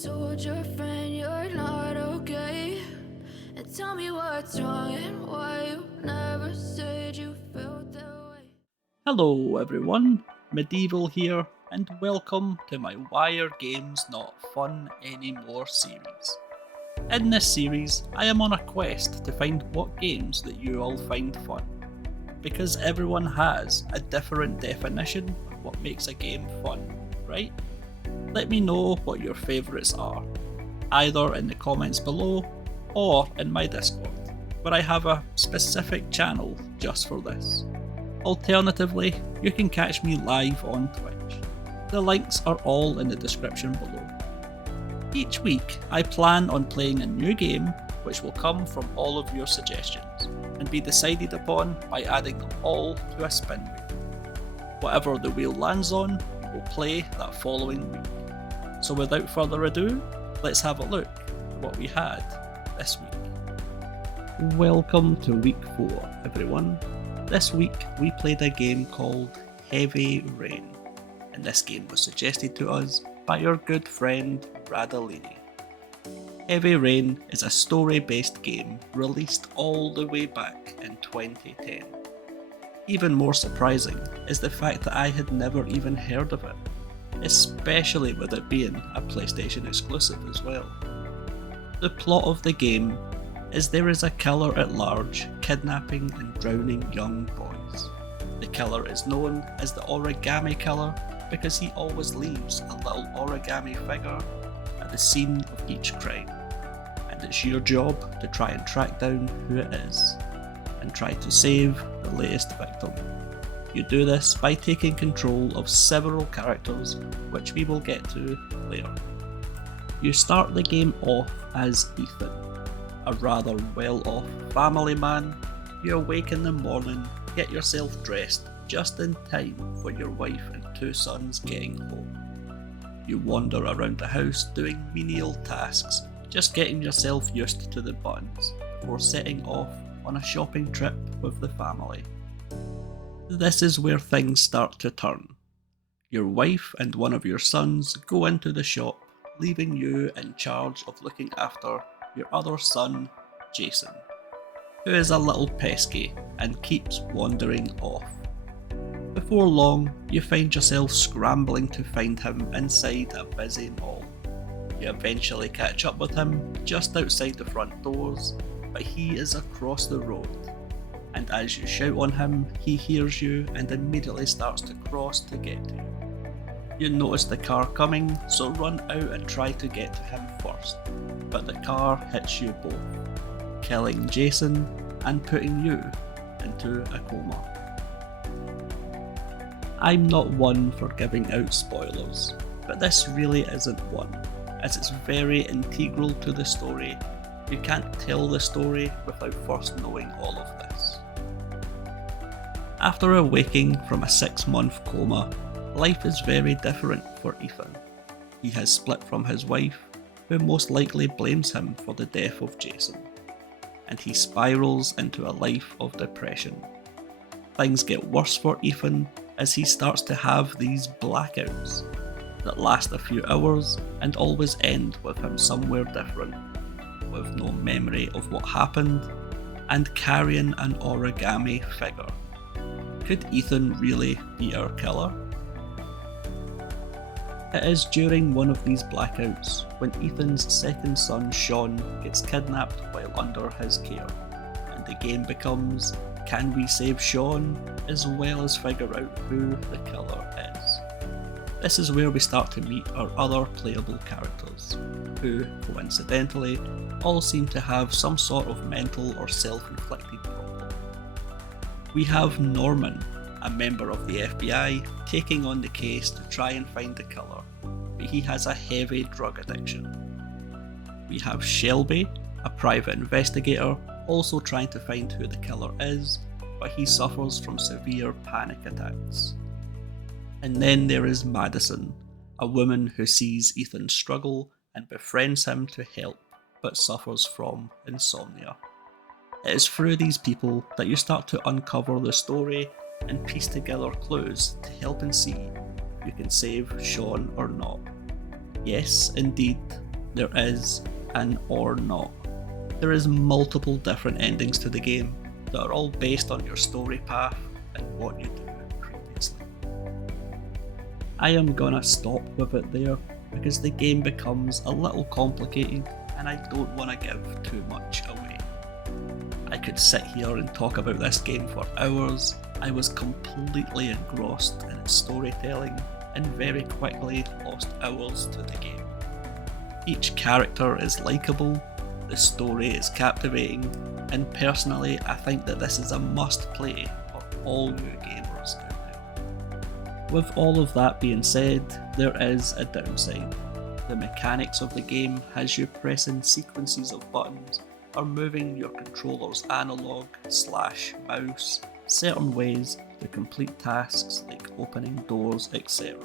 told your friend you're not okay? And tell me what's wrong and why you never said you felt that way. Hello everyone, Medieval here, and welcome to my Why Are Games Not Fun Anymore series. In this series, I am on a quest to find what games that you all find fun, because everyone has a different definition of what makes a game fun, right? Let me know what your favourites are, either in the comments below or in my Discord, where I have a specific channel just for this. Alternatively, you can catch me live on Twitch. The links are all in the description below. Each week, I plan on playing a new game which will come from all of your suggestions and be decided upon by adding them all to a spin wheel. Whatever the wheel lands on, we will play that following week. So without further ado, let's have a look at what we had this week. Welcome to week 4, everyone. This week we played a game called Heavy Rain, and this game was suggested to us by our good friend Radalini. Heavy Rain is a story-based game released all the way back in 2010. Even more surprising is the fact that I had never even heard of it, especially with it being a PlayStation exclusive as well. The plot of the game is there is a killer at large kidnapping and drowning young boys. The killer is known as the Origami Killer because he always leaves a little origami figure at the scene of each crime, and it's your job to try and track down who it is and try to save the latest victim. You do this by taking control of several characters, which we will get to later. You start the game off as Ethan, a rather well-off family man. You awake in the morning, get yourself dressed just in time for your wife and 2 sons getting home. You wander around the house doing menial tasks, just getting yourself used to the buttons before setting off on a shopping trip with the family. This is where things start to turn. Your wife and one of your sons go into the shop, leaving you in charge of looking after your other son, Jason, who is a little pesky and keeps wandering off. Before long, you find yourself scrambling to find him inside a busy mall. You eventually catch up with him just outside the front doors, but he is across the road. And as you shout on him, he hears you and immediately starts to cross to get to you. You notice the car coming, so run out and try to get to him first, but the car hits you both, killing Jason and putting you into a coma. I'm not one for giving out spoilers, but this really isn't one, as it's very integral to the story. You can't tell the story without first knowing all of this. After awaking from a 6-month coma, life is very different for Ethan. He has split from his wife, who most likely blames him for the death of Jason, and he spirals into a life of depression. Things get worse for Ethan as he starts to have these blackouts that last a few hours and always end with him somewhere different, with no memory of what happened and carrying an origami figure. Could Ethan really be our killer? It is during one of these blackouts when Ethan's second son Sean gets kidnapped while under his care, and the game becomes, can we save Sean, as well as figure out who the killer is. This is where we start to meet our other playable characters, who, coincidentally, all seem to have some sort of mental or self-inflicted problem. We have Norman, a member of the FBI, taking on the case to try and find the killer, but he has a heavy drug addiction. We have Shelby, a private investigator, also trying to find who the killer is, but he suffers from severe panic attacks. And then there is Madison, a woman who sees Ethan struggle and befriends him to help, but suffers from insomnia. It is through these people that you start to uncover the story and piece together clues to help and see if you can save Sean or not. Yes, indeed, there is an or not. There is multiple different endings to the game that are all based on your story path and what you do previously. I am gonna stop with it there because the game becomes a little complicated and I don't want to give too much away. I could sit here and talk about this game for hours. I was completely engrossed in its storytelling and very quickly lost hours to the game. Each character is likeable, the story is captivating, and personally I think that this is a must play for all you gamers out there. With all of that being said, there is a downside. The mechanics of the game has you pressing sequences of buttons or moving your controller's analog/mouse certain ways to complete tasks like opening doors, etc.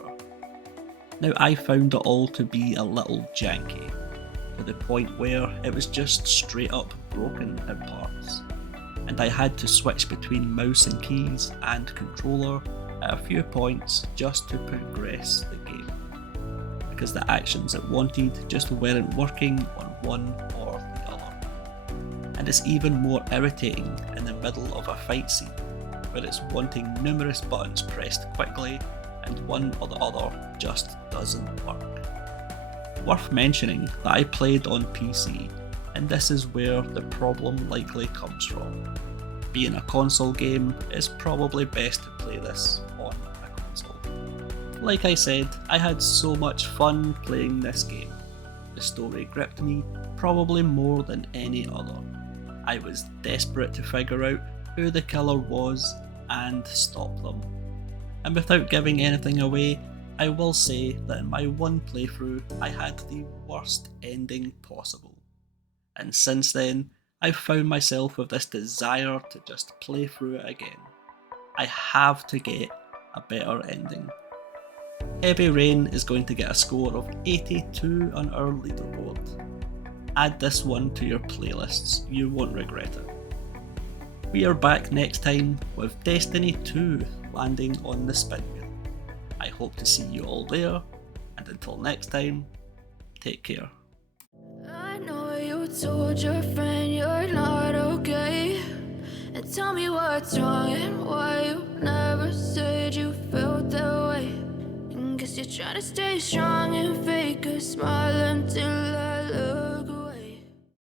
Now I found it all to be a little janky, to the point where it was just straight up broken at parts, and I had to switch between mouse and keys and controller at a few points just to progress the game, because the actions it wanted just weren't working on one or the other. And it's even more irritating in the middle of a fight scene, where it's wanting numerous buttons pressed quickly and one or the other just doesn't work. Worth mentioning that I played on PC, and this is where the problem likely comes from. Being a console game, it's probably best to play this on a console. Like I said, I had so much fun playing this game. The story gripped me probably more than any other. I was desperate to figure out who the killer was and stop them. And without giving anything away, I will say that in my one playthrough I had the worst ending possible. And since then, I've found myself with this desire to just play through it again. I have to get a better ending. Heavy Rain is going to get a score of 82 on our leaderboard. Add this one to your playlists, you won't regret it. We are back next time with Destiny 2 landing on the spin wheel. I hope to see you all there, and until next time, take care. I know you told your friend you're not okay, and tell me what's wrong and why you never said you felt that way. And guess you're trying to stay strong and fake a smile until I look.